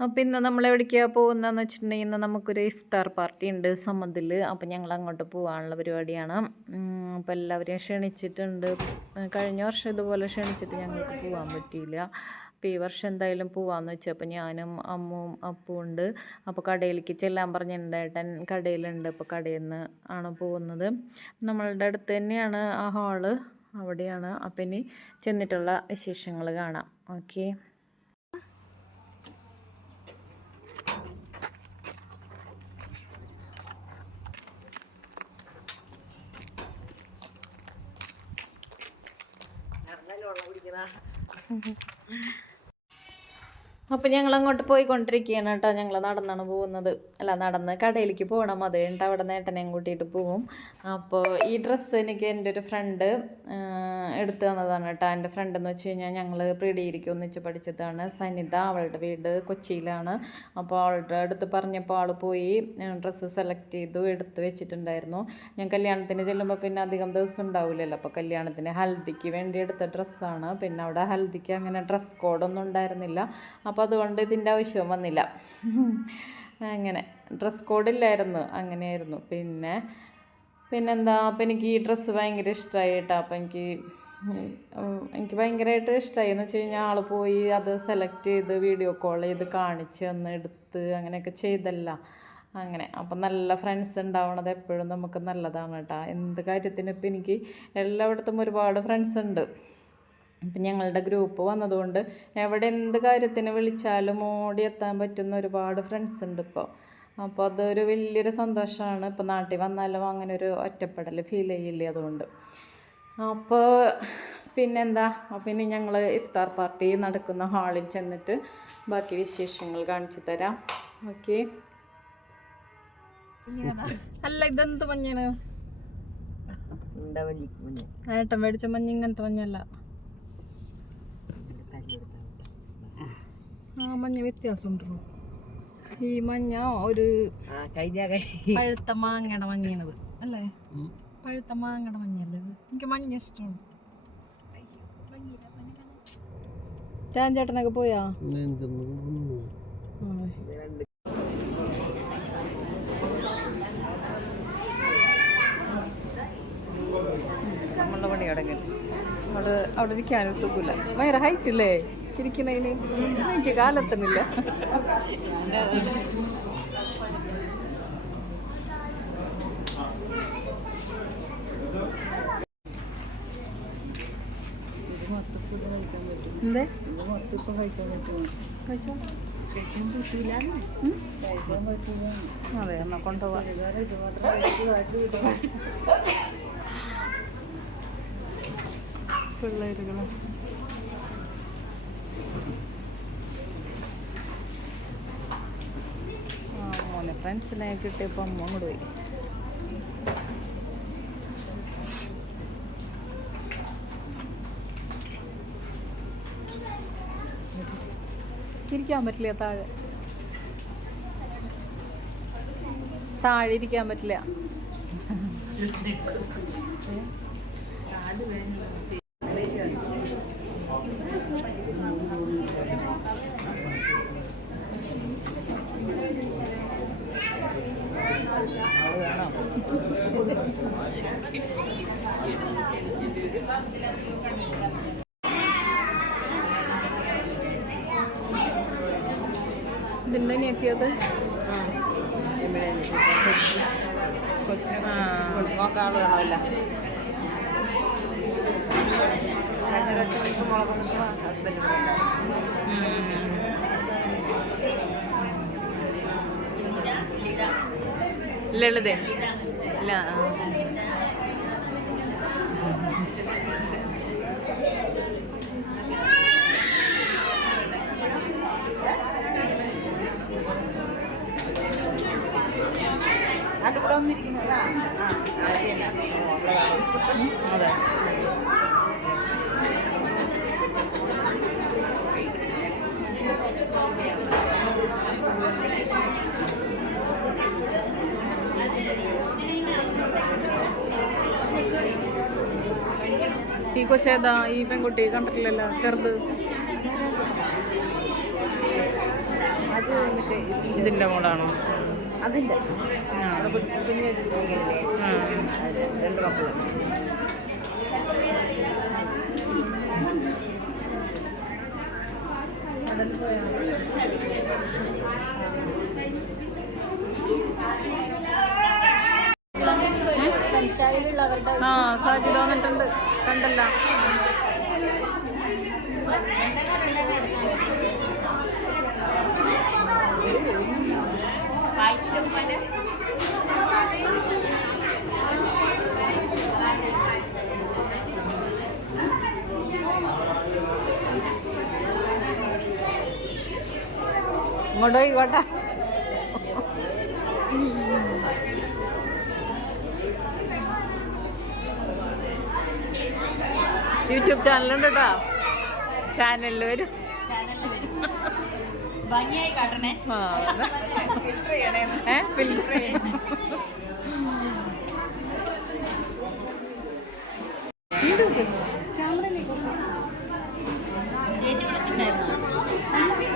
അപ്പം ഇന്ന് നമ്മൾ എവിടേക്കാണ് പോകുന്നതെന്ന് വെച്ചിട്ടുണ്ടെങ്കിൽ ഇന്ന് നമുക്കൊരു ഇഫ്താർ പാർട്ടി ഉണ്ട് സമ്മതിൽ അപ്പോൾ ഞങ്ങൾ അങ്ങോട്ട് പോകാനുള്ള പരിപാടിയാണ്. അപ്പം എല്ലാവരെയും ക്ഷണിച്ചിട്ടുണ്ട്. കഴിഞ്ഞ വർഷം ഇതുപോലെ ക്ഷണിച്ചിട്ട് ഞങ്ങൾക്ക് പോകാൻ പറ്റിയില്ല. അപ്പോൾ ഈ വർഷം എന്തായാലും പോവാന്ന് വെച്ചപ്പോൾ ഞാനും അമ്മും അപ്പും ഉണ്ട്. അപ്പോൾ കടയിലേക്ക് ചെല്ലാൻ പറഞ്ഞിട്ടുണ്ട് ഏട്ടൻ. കടയിലുണ്ട്. അപ്പോൾ കടയിൽ നിന്ന് ആണ് പോകുന്നത്. നമ്മളുടെ അടുത്ത് തന്നെയാണ് ആ ഹാൾ. അവിടെയാണ്. അപ്പം ഇനി ചെന്നിട്ടുള്ള വിശേഷങ്ങൾ കാണാം. ഓക്കെ. な。അപ്പോൾ ഞങ്ങൾ അങ്ങോട്ട് പോയിക്കൊണ്ടിരിക്കുകയാണ് കേട്ടോ. ഞങ്ങൾ നടന്നാണ് പോകുന്നത്. അല്ല നടന്ന് കടയിലേക്ക് പോകണം അത് കഴിഞ്ഞിട്ട് അവിടെ നേട്ടനെയും കൂട്ടിയിട്ട് പോകും അപ്പോൾ ഈ ഡ്രസ്സ് എനിക്ക് എന്റെ ഒരു ഫ്രണ്ട് എടുത്തു തന്നതാണ് കേട്ടോ. എന്റെ ഫ്രണ്ട് എന്ന് വെച്ച് കഴിഞ്ഞാൽ ഞങ്ങൾ പ്രീ ഡിഗ്രിക്ക് ഒന്നിച്ച് പഠിച്ചതാണ്. സനിത അവളുടെ വീട് കൊച്ചിയിലാണ്. അപ്പോൾ അവളുടെ അടുത്ത് പറഞ്ഞപ്പോൾ ആൾ പോയി ഡ്രസ്സ് സെലക്ട് ചെയ്തു എടുത്ത് വെച്ചിട്ടുണ്ടായിരുന്നു. ഞാൻ കല്യാണത്തിന് ചെല്ലുമ്പോൾ പിന്നെ അധികം ദിവസം ഉണ്ടാവില്ലല്ലോ അപ്പോൾ കല്യാണത്തിന് ഹൽദിക്ക് വേണ്ടി എടുത്ത ഡ്രസ്സാണ് പിന്നെ അവിടെ ഹൽദിക്ക് അങ്ങനെ ഡ്രസ് കോഡൊന്നും ഉണ്ടായിരുന്നില്ല. അപ്പോൾ അതുകൊണ്ട് ഇതിന്റെ ആവശ്യവും വന്നില്ല. അങ്ങനെ. ഡ്രസ് കോഡില്ലായിരുന്നു അങ്ങനെയായിരുന്നു. പിന്നെ പിന്നെന്താ? അപ്പം എനിക്ക് ഈ ഡ്രസ്സ് ഭയങ്കര ഇഷ്ടമായി കേട്ടോ. അപ്പം എനിക്ക് എനിക്ക് ഭയങ്കരമായിട്ട് ഇഷ്ടമായി എന്ന് വെച്ച് കഴിഞ്ഞാൽ ആൾ പോയി അത് സെലക്ട് ചെയ്ത് വീഡിയോ കോൾ ചെയ്ത് കാണിച്ച് തന്ന് എടുത്ത് അങ്ങനെയൊക്കെ ചെയ്തല്ല. അങ്ങനെ. അപ്പം നല്ല ഫ്രണ്ട്സ് ഉണ്ടാവണത് എപ്പോഴും നമുക്ക് നല്ലതാണ് കേട്ടോ. എന്ത് കാര്യത്തിനും ഇപ്പം എനിക്ക് എല്ലായിടത്തും ഒരുപാട് ഫ്രണ്ട്സ് ഉണ്ട്. ഇപ്പം ഞങ്ങളുടെ ഗ്രൂപ്പ് വന്നതുകൊണ്ട് എവിടെ എന്ത് കാര്യത്തിന് വിളിച്ചാലും ഓടി എത്താൻ പറ്റുന്ന ഒരുപാട് ഫ്രണ്ട്സ് ഉണ്ട് ഇപ്പോൾ അപ്പോൾ അതൊരു വലിയൊരു സന്തോഷമാണ്. ഇപ്പോൾ നാട്ടിൽ വന്നാലും അങ്ങനെ ഒരു ഒറ്റപ്പെടൽ ഫീൽ ചെയ്യില്ലേ അതുകൊണ്ട്. അപ്പോൾ പിന്നെന്താ? പിന്നെ ഇനി ഞങ്ങൾ ഇഫ്താർ പാർട്ടി നടക്കുന്ന ഹാളിൽ ചെന്നിട്ട് ബാക്കി വിശേഷങ്ങൾ കാണിച്ചു തരാം. ഓക്കെ. അല്ല ഇതെന്ത് മഞ്ഞാണ്? ഏട്ടൻ മേടിച്ച മഞ്ഞ ഇങ്ങനത്തെ മഞ്ഞല്ല. ആ മഞ്ഞ വ്യത്യാസമുണ്ടോ ഈ മഞ്ഞ ഒരു പഴുത്ത മാങ്ങയുടെ മഞ്ഞയാണിത് അല്ലേ? പഴുത്ത മാങ്ങയുടെ മഞ്ഞല്ലേ ഇത്? എനിക്ക് മഞ്ഞ ഇഷ്ടമാണ്. രാജേട്ടനൊക്കെ പോയാ. നമ്മളുടെ പണി അടങ്ങി അവിടെ അവിടെ ഇരിക്കാനൊരു സുഖമില്ല. ഭയങ്കര ഹൈറ്റ് ഇല്ലേ? ഇരിക്കണതിന് എനിക്ക് കാലത്തണില്ല എന്തേ? അതെ എന്നാ കൊണ്ടുപോവാ. പിള്ളേരുകൾ ആ മോനെ ഫ്രണ്ട്സിനെ കിട്ടിയപ്പോൾ അമ്മ അങ്ങോട്ട് പോയി. ഇരിക്കാൻ പറ്റില്ല താഴെ. താഴെ ഇരിക്കാൻ പറ്റില്ല. ഇതിന്റെ എത്തിയത്? നോക്കാളുകളല്ല കഴിഞ്ഞ പ്രാവശ്യം മുളക് ഹസ്ബൻഡ് ലളിതേ? ഇല്ല ആ. അതിവിടെ വന്നിരിക്കുന്നതാ ആ ആദ്യമല്ല അതെ ഈ കൊച്ചേതാ ഈ പെൺകുട്ടി കണ്ടിട്ടില്ലല്ലോ ചെറുത്. ഇതിന്റെ മോളാണോ? അതിന്റെ. അവിടെ കുഞ്ഞ് കുഞ്ഞ് കുഞ്ഞില്ലേ ആ അതിന്റെ രണ്ട് ഇങ്ങോട്ട്. പോയിക്കോട്ടെ യൂട്യൂബ് ചാനലുണ്ട് കേട്ടോ ചാനലിൽ വരും. ഭംഗിയായി കാട്ടണേ. ഫിൽറ്റർ ചെയ്യണേ ഏ ഫിൽറ്റർ ചേച്ചി വിളിച്ചിട്ടുണ്ടായിരുന്നു?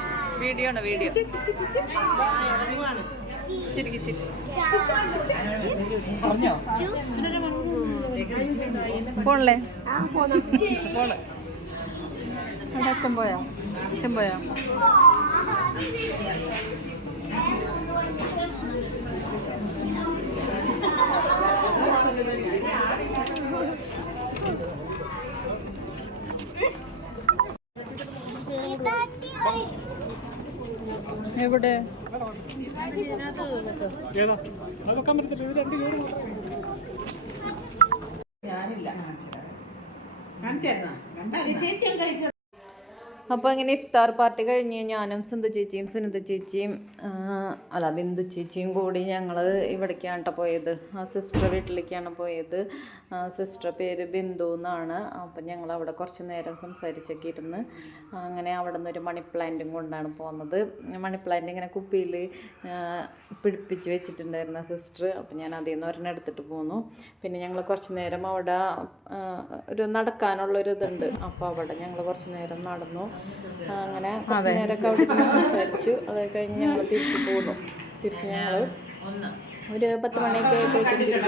വീഡിയോ ആണ് വീഡിയോ ചിരിക്കി ചിരി പോണല്ലേ പോണ് അവിടെ അച്ഛൻ പോയാ? അച്ഛൻ പോയാ? എവിടെ? ഞാനില്ല. കാണിച്ചായിരുന്നോ? കണ്ടാ ചേച്ചി അപ്പോൾ ഇങ്ങനെ ഇഫ്താർ പാർട്ടി കഴിഞ്ഞ് ഞാനും സിന്ധു ചേച്ചിയും സുനിത ചേച്ചിയും അല്ല ബിന്ദു ചേച്ചിയും കൂടി ഞങ്ങൾ ഇവിടേക്കാണ് കേട്ടോ പോയത്. ആ സിസ്റ്റർ വീട്ടിലേക്കാണ് പോയത്. സിസ്റ്റർ പേര് ബിന്ദു എന്നാണ്. അപ്പം ഞങ്ങൾ അവിടെ കുറച്ച് നേരം സംസാരിച്ചൊക്കെ ഇരുന്ന് അങ്ങനെ അവിടെ നിന്ന് ഒരു മണി പ്ലാന്റും കൊണ്ടാണ് പോകുന്നത് മണി പ്ലാന്റ് ഇങ്ങനെ കുപ്പിയിൽ പിടിപ്പിച്ച് വെച്ചിട്ടുണ്ടായിരുന്ന സിസ്റ്റർ. അപ്പം ഞാൻ അതിൽ നിന്ന് ഒരെണ്ണം എടുത്തിട്ട് പോന്നു. പിന്നെ ഞങ്ങൾ കുറച്ച് നേരം അവിടെ ഒരു നടക്കാനുള്ളൊരു ഇതുണ്ട് അപ്പോൾ അവിടെ ഞങ്ങൾ കുറച്ച് നേരം നടന്നു. അങ്ങനെ കുറച്ച് നേരമൊക്കെ അവിടെ സംസാരിച്ചു. അത് കഴിഞ്ഞ് ഞങ്ങൾ തിരിച്ചു പോന്നു. തിരിച്ച് ഞങ്ങൾ ഒരു പത്ത് മണിയൊക്കെ ആയപ്പോഴത്തേക്കും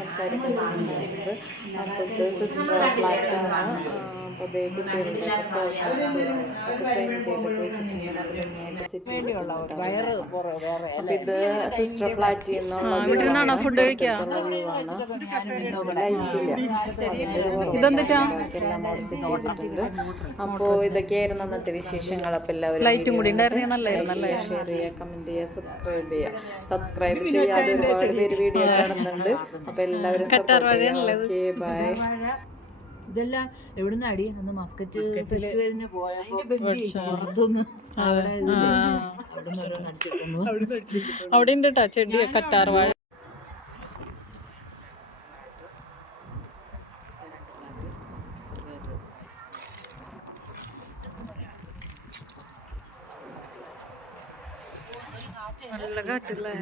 സംസാരിക്കുന്നത് അപ്പോഴത്തെ സിസ്റ്റർ ഫ്ലാറ്റാണ്. അപ്പോൾ ഇത് സിസ്റ്റർ ഫ്ലാറ്റിൽ നിന്നുള്ള ഫുഡ് കഴിക്കുക അപ്പോൾ ഇതൊക്കെയായിരുന്നു അന്നത്തെ വിശേഷങ്ങൾ. അപ്പോൾ എല്ലാവരും ലൈറ്റും കൂടി ഷെയർ ചെയ്യുക കമന്റ് ചെയ്യുക സബ്സ്ക്രൈബ് ചെയ്യുക. സബ്സ്ക്രൈബ് ചെയ്യാതെ ഒരുപാട് പേര് വീഡിയോ കാണുന്നുണ്ട്. അപ്പോൾ എല്ലാവരും ബൈ ഇതെല്ലാം എവിടുന്ന് അടി? അന്ന് മസ്കറ്റ് ഫെസ്റ്റിവലിന് അവിടെ പക്ഷെ ഇപ്പൊ രാത്രി ഉണ്ട് കേട്ടോ ചെടി കറ്റാർ വാഴ. നല്ല കാറ്റല്ലേ?